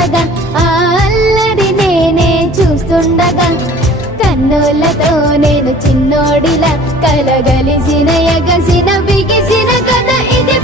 చేస్తుండగా ఆ అల్లరి నేనే చూస్తుండగా కన్నులతో నేను చిన్నోడిలా కలగలిసిన ఎగసిన బిగిసిన కథ ఇది.